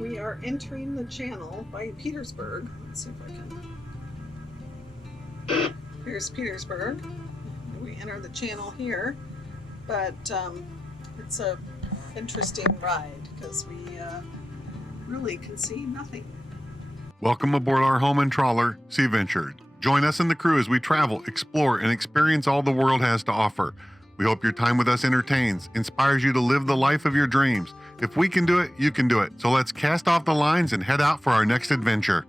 We are entering the channel by Petersburg. Let's see if I can. Here's Petersburg. We enter the channel here, but it's a interesting ride because we really can see nothing. Welcome aboard our home and trawler, Sea Venture. Join us in the crew as we travel, explore, and experience all the world has to offer. We hope your time with us entertains, inspires you to live the life of your dreams. If we can do it, you can do it. So let's cast off the lines and head out for our next adventure.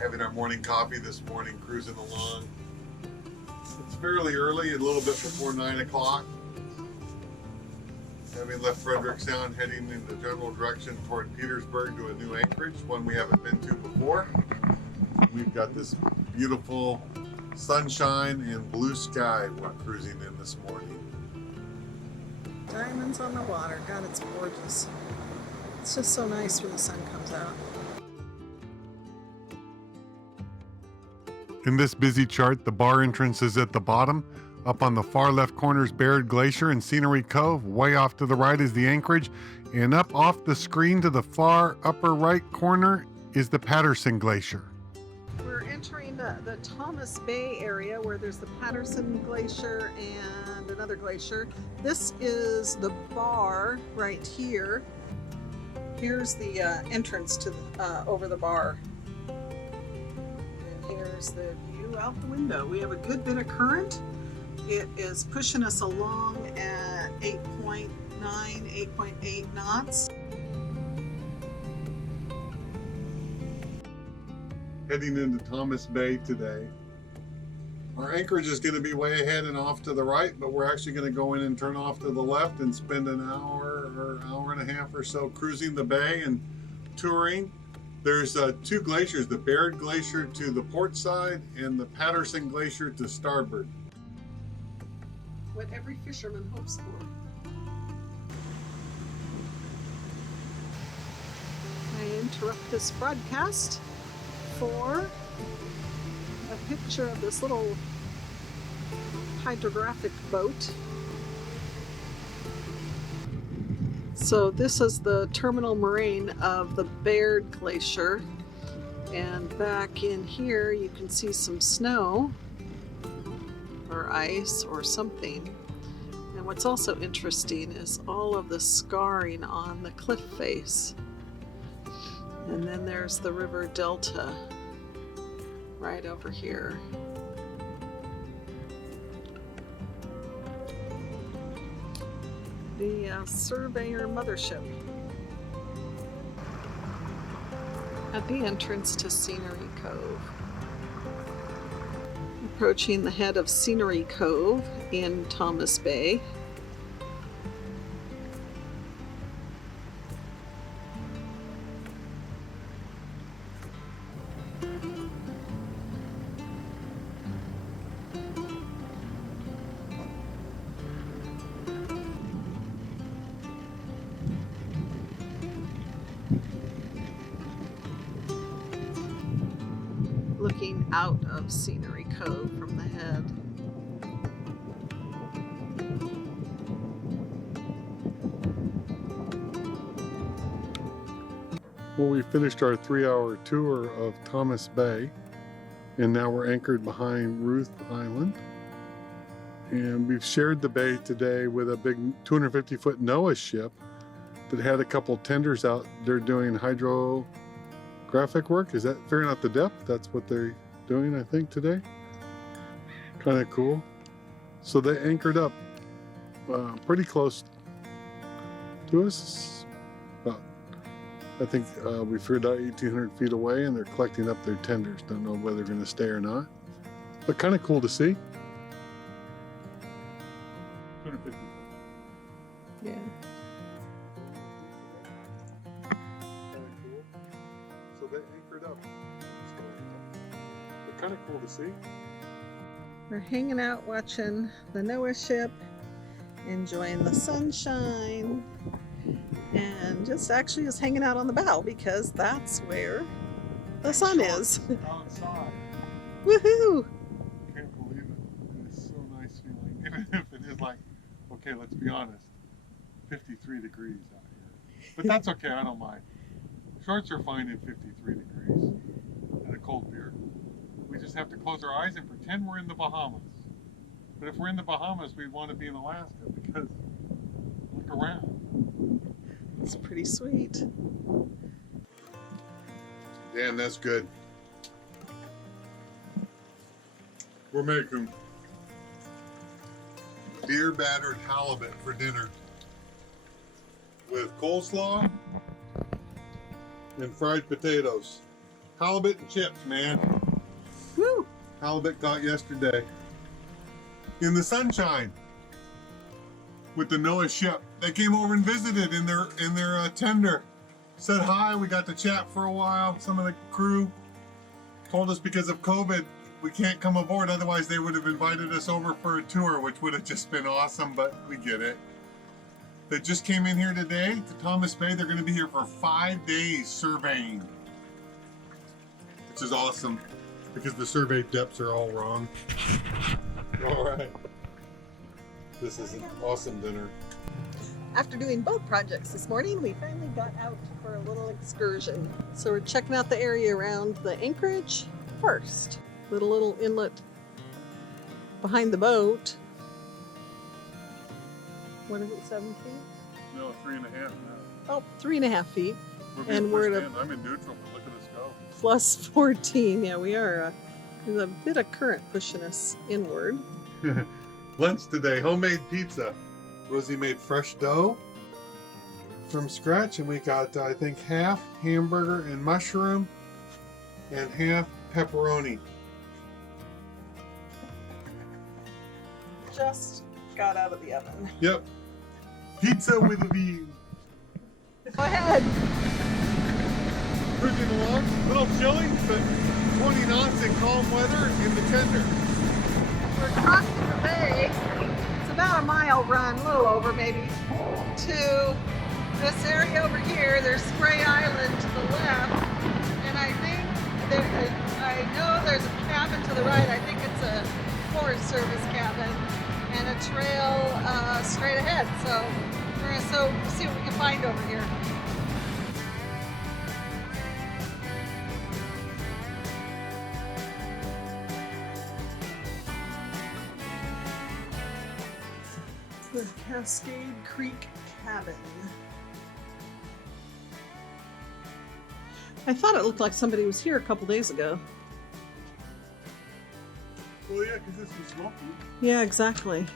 Having our morning coffee this morning, cruising along. It's fairly early, a little bit before 9 o'clock. Having left Fredericktown, heading in the general direction toward Petersburg to a new anchorage, one we haven't been to before. We've got this beautiful sunshine and blue sky we're cruising in this morning. Diamonds on the water. God, it's gorgeous. It's just so nice when the sun comes out. In this busy chart, the bar entrance is at the bottom. Up on the far left corner is Baird Glacier and Scenery Cove. Way off to the right is the anchorage. And up off the screen to the far upper right corner is the Patterson Glacier. We're entering the Thomas Bay area where there's the Patterson Glacier and another glacier. This is the bar right here. Here's the entrance to over the bar. And here's the view out the window. We have a good bit of current. It is pushing us along at 8.9, 8.8 knots. Heading into Thomas Bay today. Our anchorage is going to be way ahead and off to the right, but we're actually going to go in and turn off to the left and spend an hour or hour and a half or so cruising the bay and touring. There's two glaciers, the Baird Glacier to the port side and the Patterson Glacier to starboard. What every fisherman hopes for. I interrupt this broadcast for a picture of this little hydrographic boat. So this is the terminal moraine of the Baird Glacier, and back in here you can see some snow or ice or something. And what's also interesting is all of the scarring on the cliff face. And then there's the river delta right over here. The Surveyor mothership at the entrance to Scenery Cove. Approaching the head of Scenery Cove in Thomas Bay. Looking out of Scenery Cove from the head. Well, we finished our 3-hour tour of Thomas Bay, and now we're anchored behind Ruth Island. And we've shared the bay today with a big 250-foot NOAA ship that had a couple tenders out there doing hydrographic work. Is that figuring out the depth? That's what they're doing, I think, today. Kind of cool. So they anchored up pretty close to us. About, I think we figured out 1,800 feet away, and they're collecting up their tenders. Don't know whether they're going to stay or not. But kind of cool to see. 250. Yeah. So they anchored up. But kind of cool to see. We're hanging out watching the NOAA ship, enjoying the sunshine, and just actually just hanging out on the bow because that's where the sun is. Outside. Woohoo! Can't believe it. It is so nice feeling. Even if it is like, okay, let's be honest. 53 degrees out here. But that's okay, I don't mind. Shorts are fine in 53 degrees and a cold beer. We just have to close our eyes and pretend we're in the Bahamas. But if we're in the Bahamas, we want to be in Alaska because look around. It's pretty sweet. Damn, that's good. We're making beer battered halibut for dinner with coleslaw and fried potatoes. Halibut and chips, man. Woo! Halibut caught yesterday in the sunshine with the NOAA ship. They came over and visited in their tender. Said hi, we got to chat for a while. Some of the crew told us because of COVID we can't come aboard, otherwise they would have invited us over for a tour, which would have just been awesome, but we get it. They just came in here today to Thomas Bay. They're going to be here for 5 days surveying, which is awesome because the survey depths are all wrong. All right. This is an awesome dinner. After doing boat projects this morning, we finally got out for a little excursion. So we're checking out the area around the anchorage first. Little inlet behind the boat. What is it, 7 feet? No, 3.5 now. Oh, 3.5 feet. And we're at I'm in neutral, but look at us go. plus 14. Yeah, we are. There's a bit of current pushing us inward. Lunch today, homemade pizza. Rosie made fresh dough from scratch, and we got, I think, half hamburger and mushroom and half pepperoni. Just got out of the oven. Yep. Pizza with a view. Go ahead. Cruising along, a little chilly, but 20 knots in calm weather in the tender. We're crossing the bay. It's about a mile run, a little over maybe, to this area over here. There's Spray Island to the left, and I know there's a cabin to the right. I think it's a Forest Service cabin, and a trail straight ahead. So we're gonna see what we can find over here. The Cascade Creek Cabin. I thought it looked like somebody was here a couple days ago. Well, yeah, because this was smoky. Yeah, exactly.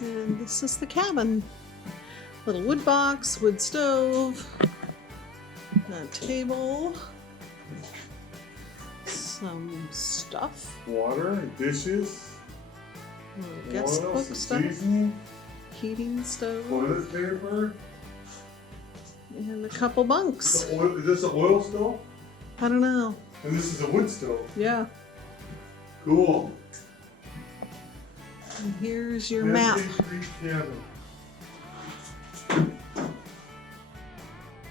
And this is the cabin. Little wood box, wood stove, a table, some stuff. Water, dishes, Guest oil, book some stuff, seasoning, heating stove, toilet paper. and a couple bunks. Is this an oil stove? I don't know. And this is a wood stove. Yeah. Cool. And here's your map. Cascade Creek Cabin.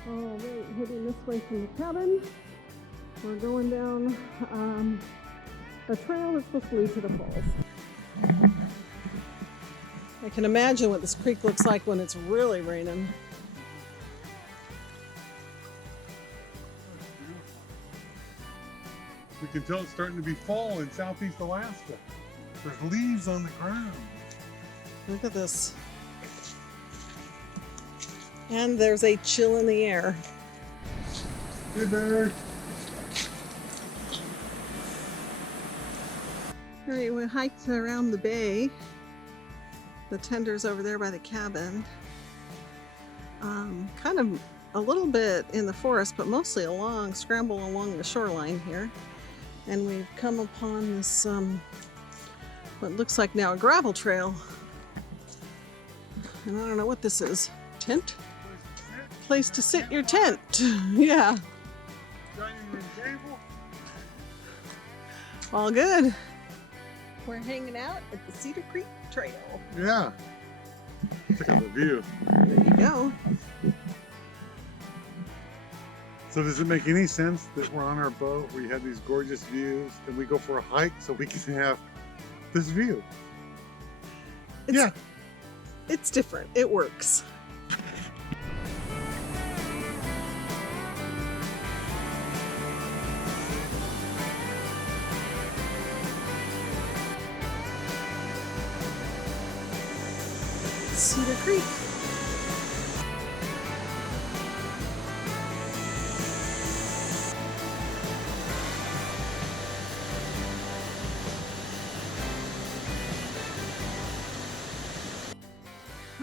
Oh, wait, heading this way from the cabin. We're going down a trail that's supposed to lead to the falls. I can imagine what this creek looks like when it's really raining. We can tell it's starting to be fall in southeast Alaska. There's leaves on the ground. Look at this. And there's a chill in the air. Hey, Baird. All right, we hiked around the bay. The tender's over there by the cabin. Kind of a little bit in the forest, but mostly scramble along the shoreline here. And we've come upon this, what looks like now a gravel trail. And I don't know what this is. Tent? Place to sit your tent. Yeah. Dining room table. All good. We're hanging out at the Cedar Creek Trail. Yeah. Check out the view. There you go. So does it make any sense that we're on our boat, we have these gorgeous views, and we go for a hike so we can have this view? Yeah. It's different. It works. Cedar Creek.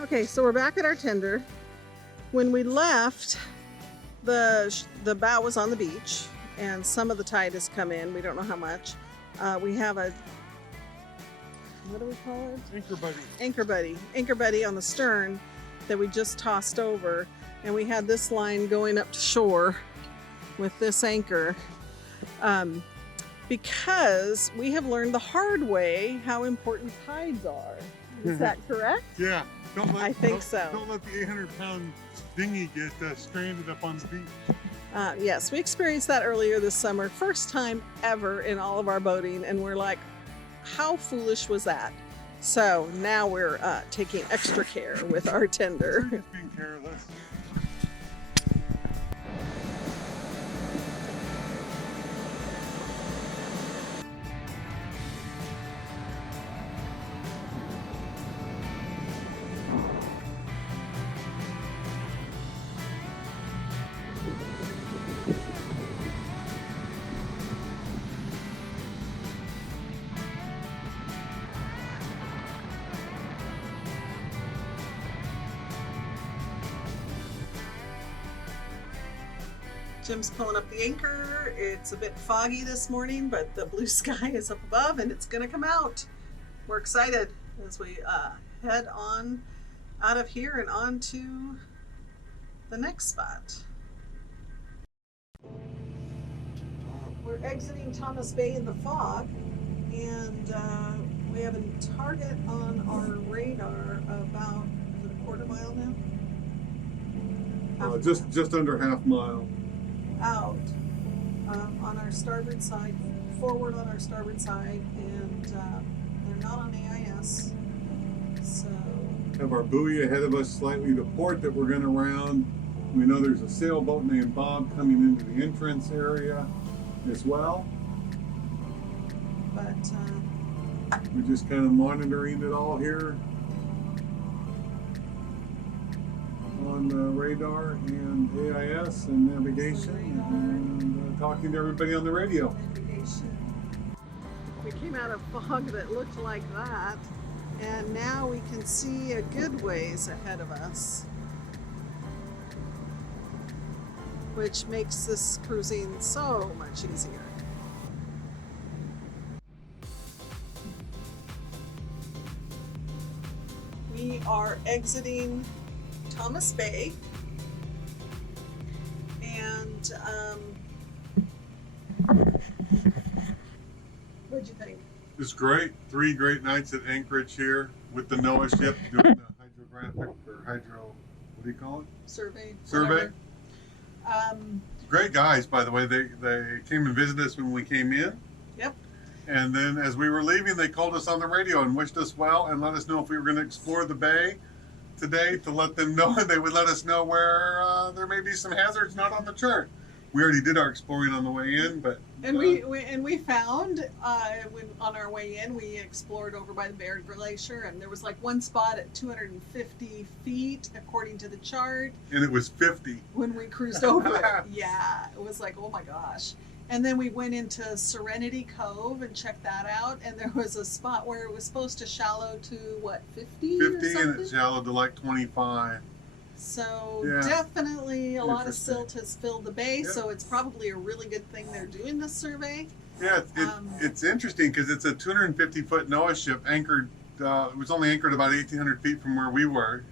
Okay, so we're back at our tender. When we left, the bow was on the beach, and some of the tide has come in. We don't know how much. We have a, what do we call it? Anchor buddy. Anchor buddy on the stern that we just tossed over, and we had this line going up to shore with this anchor because we have learned the hard way how important tides are. Is that correct? Yeah. I think so. Don't let the 800-pound dinghy get stranded up on the beach. Yes, we experienced that earlier this summer. First time ever in all of our boating, and we're like, how foolish was that? So now we're taking extra care with our tender. We're just being careless. Jim's pulling up the anchor. It's a bit foggy this morning, but the blue sky is up above and it's gonna come out. We're excited as we head on out of here and on to the next spot. We're exiting Thomas Bay in the fog, and we have a target on our radar about a quarter mile now. Just under half mile. Out on our starboard side, forward on our starboard side, and they're not on AIS. So Have our buoy ahead of us slightly to port that we're going to round. We know there's a sailboat named Bob coming into the entrance area as well. But we're just kind of monitoring it all here on the radar and AIS and navigation, and talking to everybody on the radio. navigation. We came out of fog that looked like that, and now we can see a good ways ahead of us, which makes this cruising so much easier. We are exiting Thomas Bay, and what'd you think? It's great. 3 great nights at anchorage here with the NOAA ship doing the hydrographic or hydro, what do you call it? Survey. Survey. Whatever. Great guys, by the way. They came and visited us when we came in. Yep. And then as we were leaving, they called us on the radio and wished us well and let us know if we were going to explore the bay today, to let them know, and they would let us know where there may be some hazards not on the chart. We already did our exploring on the way in, but And we found on our way in, we explored over by the Baird Glacier, and there was like one spot at 250 feet according to the chart. And it was 50 when we cruised over it. Yeah, it was like, oh my gosh. And then we went into Serenity Cove and checked that out, and there was a spot where it was supposed to shallow to what, 50 or 50 something? and it shallowed to like 25. So Yeah. Definitely a lot of Interesting. silt has filled the bay, Yep. so it's probably a really good thing they're doing this survey. Yeah, it's interesting because it's a 250-foot NOAA ship anchored. It was only anchored about 1,800 feet from where we were.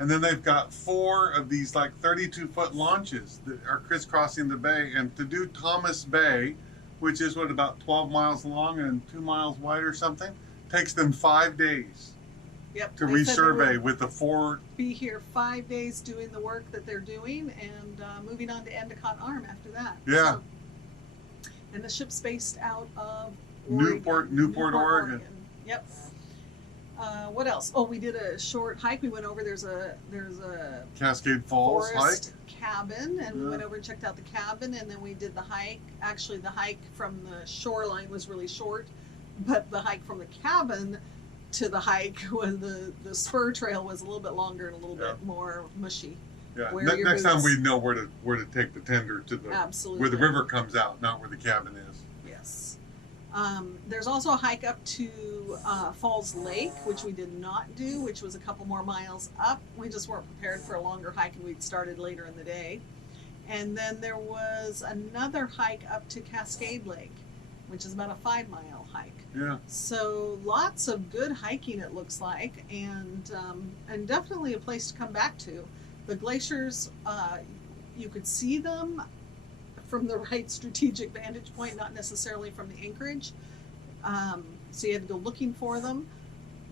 And then they've got 4 of these like 32-foot launches that are crisscrossing the bay. And to do Thomas Bay, which is what, about 12 miles long and 2 miles wide or something, takes them 5 days Yep. to they said they resurvey would with the 4. be here 5 days doing the work that they're doing, and moving on to Endicott Arm after that. Yeah. So, and the ship's based out of Newport, Oregon. Yep. What else? Oh, we did a short hike. We went over. There's a Cascade Falls forest hike. cabin, and we went over and checked out the cabin, and then we did the hike. Actually, the hike from the shoreline was really short, but the hike from the cabin to the hike when the spur trail was a little bit longer and a little bit more mushy. Yeah. Wear your Next time boots. we know where to take the tender to the Absolutely. where the river comes out, not where the cabin is. Yes. There's also a hike up to Falls Lake, which we did not do, which was a couple more miles up. We just weren't prepared for a longer hike, and we'd started later in the day. And then there was another hike up to Cascade Lake, which is about a 5-mile hike. Yeah. So lots of good hiking, it looks like, and definitely a place to come back to. The glaciers, you could see them from the right strategic vantage point, not necessarily from the anchorage. So you had to go looking for them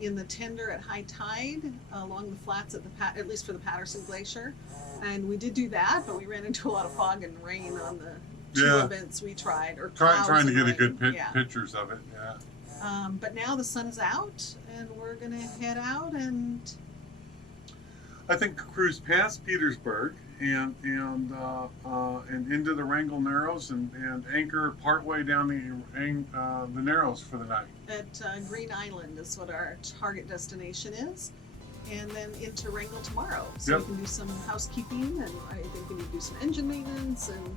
in the tender at high tide along the flats at least for the Patterson Glacier. And we did do that, but we ran into a lot of fog and rain on the two events we tried. Or trying to get a rain. good pictures of it. Yeah. But now the sun is out, and we're gonna head out and. I think cruise past Petersburg and into the Wrangell Narrows and anchor partway down the Narrows for the night. At Green Island is what our target destination is, and then into Wrangell tomorrow. So we can do some housekeeping, and I think we need to do some engine maintenance and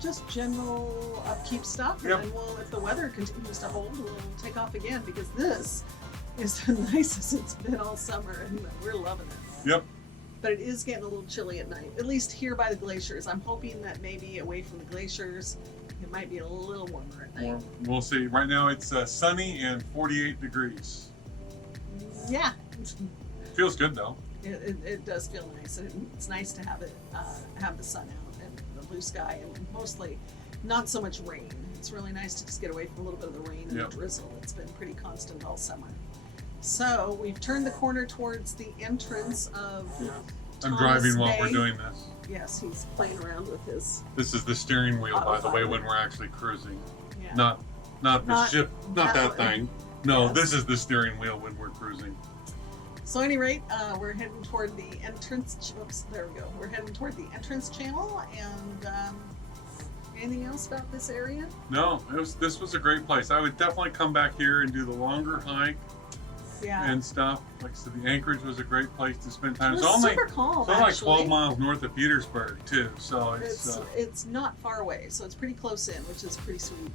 just general upkeep stuff. And then if the weather continues to hold, we'll take off again, because this is the nicest it's been all summer, and we're loving it. Yep. But it is getting a little chilly at night, at least here by the glaciers. I'm hoping that maybe away from the glaciers, it might be a little warmer at night. We'll see. Right now it's sunny and 48 degrees. Yeah. Feels good though. It does feel nice, and it's nice to have the sun out and the blue sky, and mostly not so much rain. It's really nice to just get away from a little bit of the rain and the drizzle. It's been pretty constant all summer. So we've turned the corner towards the entrance of I'm Thomas driving while Bay. we're doing this. Yes, he's playing around with his. This is the steering wheel, by the way, when we're actually cruising. Yeah. Not the ship, not that thing. No, Yes. this is the steering wheel when we're cruising. So at any rate, we're heading toward the entrance. Oops, there we go. We're heading toward the entrance channel. And anything else about this area? No, this was a great place. I would definitely come back here and do the longer hike. And stuff. Like I said, the anchorage was a great place to spend time. It was super calm, it's only like 12 miles north of Petersburg too, so it's not far away, so it's pretty close in, which is pretty sweet.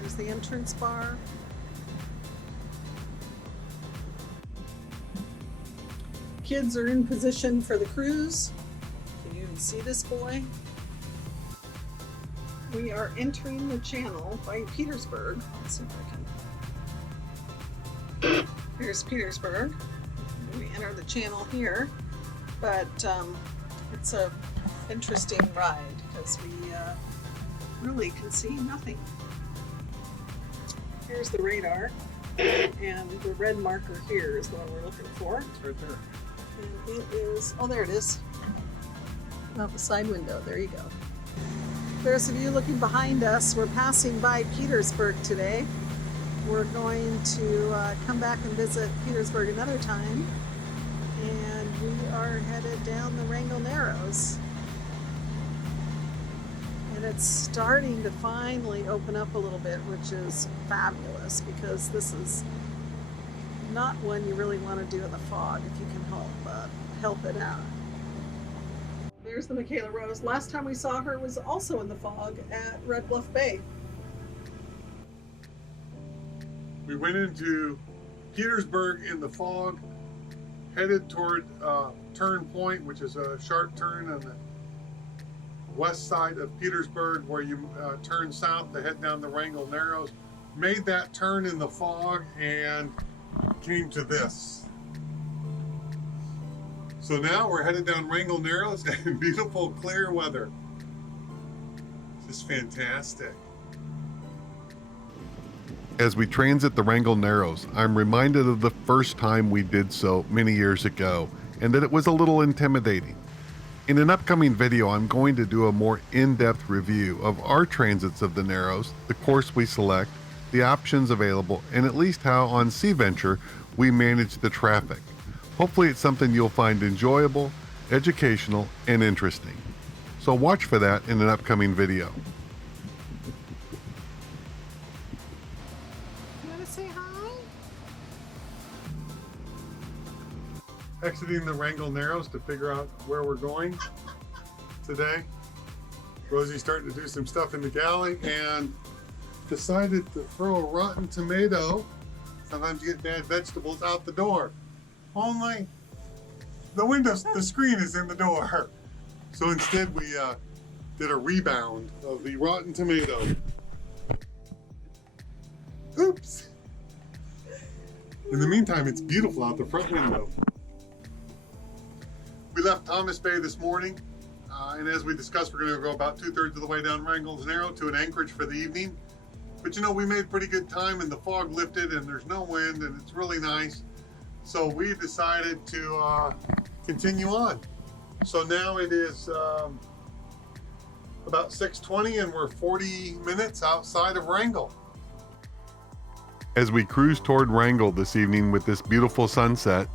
There's the entrance bar. Kids are in position for the cruise. Can you even see this boy? We are entering the channel by Petersburg. Let's see if I can. Here's Petersburg. We enter the channel here, but it's a interesting ride because we really can see nothing. Here's the radar, and the red marker here is the one we're looking for. It's right there. And it is, oh, there it is. Out the side window. There you go. There's a view looking behind us. We're passing by Petersburg today. We're going to come back and visit Petersburg another time. And we are headed down the Wrangell Narrows. And it's starting to finally open up a little bit, which is fabulous, because this is not one you really want to do in the fog if you can help it out. There's the Michaela Rose. Last time we saw her was also in the fog at Red Bluff Bay. We went into Petersburg in the fog, headed toward Turn Point, which is a sharp turn on the west side of Petersburg, where you turn south to head down the Wrangell Narrows. Made that turn in the fog and came to this. So now we're headed down Wrangell Narrows in beautiful clear weather. This is fantastic. As we transit the Wrangell Narrows, I'm reminded of the first time we did so many years ago, and that it was a little intimidating. In an upcoming video, I'm going to do a more in-depth review of our transits of the Narrows, the course we select, the options available, and at least how on Sea Venture we manage the traffic. Hopefully it's something you'll find enjoyable, educational, and interesting. So watch for that in an upcoming video. You want to say hi? Exiting the Wrangell Narrows to figure out where we're going today. Rosie's starting to do some stuff in the galley and decided to throw a rotten tomato, sometimes you get bad vegetables, out the door. Only the screen is in the door. So instead we did a rebound of the rotten tomato. Oops. In the meantime, it's beautiful out the front window. We left Thomas Bay this morning, and as we discussed, we're going to go about 2/3 of the way down Wrangell's Narrow to an anchorage for the evening. But you know, we made pretty good time, and the fog lifted, and there's no wind, and it's really nice. So we decided to continue on. So now it is about 6:20, and we're 40 minutes outside of Wrangell. As we cruise toward Wrangell this evening with this beautiful sunset,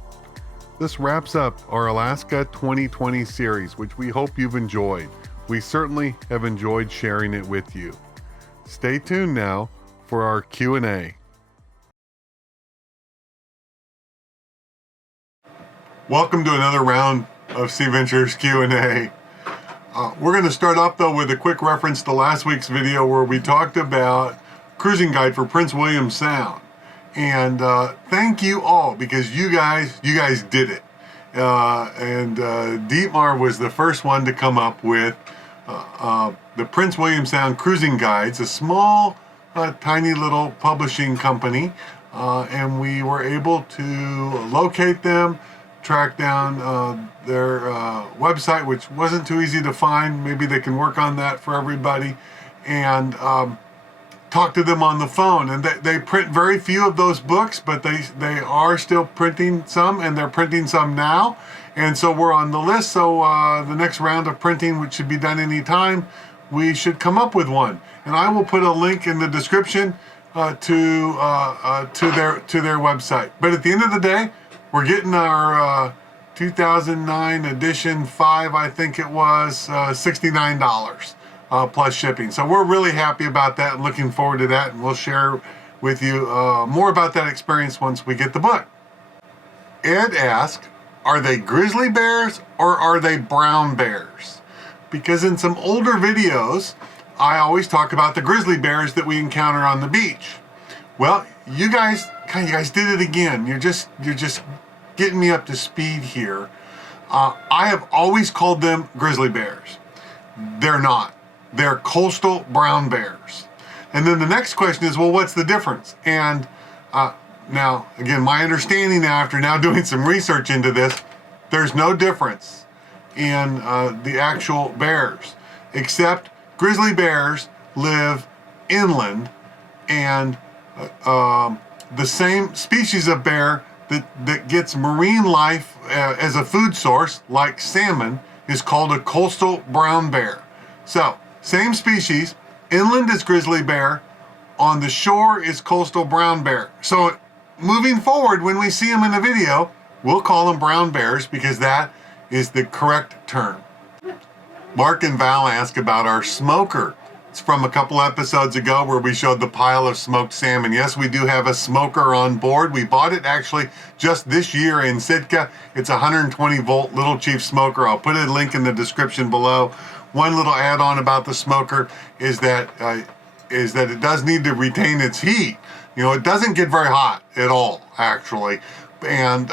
this wraps up our Alaska 2020 series, which we hope you've enjoyed. We certainly have enjoyed sharing it with you. Stay tuned now for our Q&A. Welcome to another round of Sea Ventures Q&A. We're going to start off though with a quick reference to last week's video where we talked about cruising guide for Prince William Sound. And thank you all, because you guys did it. Dietmar was the first one to come up with the Prince William Sound Cruising Guides, a small, tiny little publishing company. And we were able to locate them, track down their website, which wasn't too easy to find. Maybe they can work on that for everybody. And talk to them on the phone, and they print very few of those books, but they are still printing some, and they're printing some now, and so we're on the list. So the next round of printing, which should be done anytime, we should come up with one, and I will put a link in the description to their website. But at the end of the day, we're getting our 2009 edition 5, I think it was, $69. Plus shipping. So we're really happy about that and looking forward to that, and we'll share with you more about that experience once we get the book. Ed asked, are they grizzly bears or are they brown bears? Because in some older videos, I always talk about the grizzly bears that we encounter on the beach. Well, you guys did it again. You're just getting me up to speed here. I have always called them grizzly bears. They're not. They're coastal brown bears. And then the next question is, well, what's the difference? And now, again, my understanding now, after now doing some research into this, there's no difference in the actual bears, except grizzly bears live inland, and the same species of bear that gets marine life as a food source, like salmon, is called a coastal brown bear. So, same species, inland is grizzly bear, on the shore is coastal brown bear. So moving forward, when we see them in the video, we'll call them brown bears because that is the correct term. Mark and Val ask about our smoker. It's from a couple episodes ago where we showed the pile of smoked salmon. Yes, we do have a smoker on board. We bought it actually just this year in Sitka. It's a 120 volt Little Chief smoker. I'll put a link in the description below. One little add-on about the smoker is that it does need to retain its heat. You know, it doesn't get very hot at all, actually, and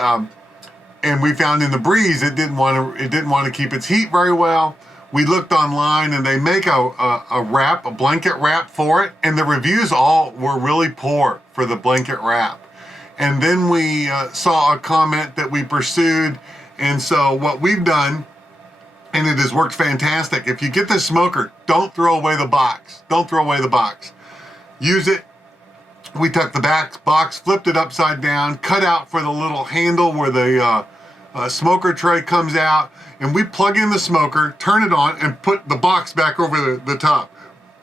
we found in the breeze it didn't want to keep its heat very well. We looked online, and they make a blanket wrap for it, and the reviews all were really poor for the blanket wrap. And then we saw a comment that we pursued, and so what we've done, and it has worked fantastic. If you get this smoker, don't throw away the box. Don't throw away the box. Use it. We took the box, flipped it upside down, cut out for the little handle where the smoker tray comes out, and we plug in the smoker, turn it on, and put the box back over the top.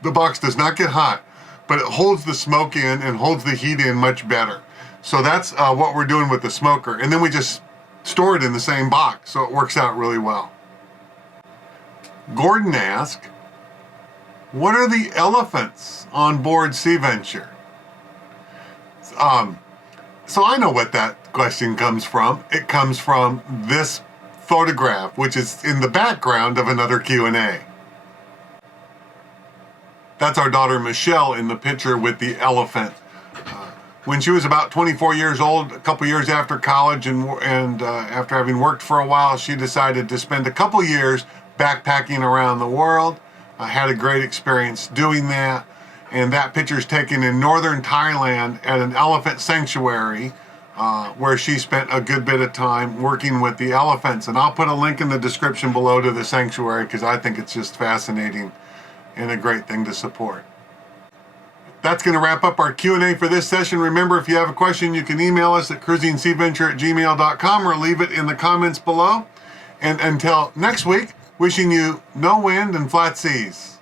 The box does not get hot, but it holds the smoke in and holds the heat in much better. So that's what we're doing with the smoker. And then we just store it in the same box, so it works out really well. Gordon asked, what are the elephants on board Sea Venture? So I know what that question comes from. It comes from this photograph, which is in the background of another Q&A. That's our daughter Michelle in the picture with the elephant. When she was about 24 years old, a couple years after college and after having worked for a while, she decided to spend a couple years backpacking around the world. I had a great experience doing that. And that picture is taken in northern Thailand at an elephant sanctuary where she spent a good bit of time working with the elephants. And I'll put a link in the description below to the sanctuary because I think it's just fascinating and a great thing to support. That's going to wrap up our Q&A for this session. Remember, if you have a question, you can email us at cruisingseaventure@gmail.com or leave it in the comments below. And until next week, wishing you no wind and flat seas.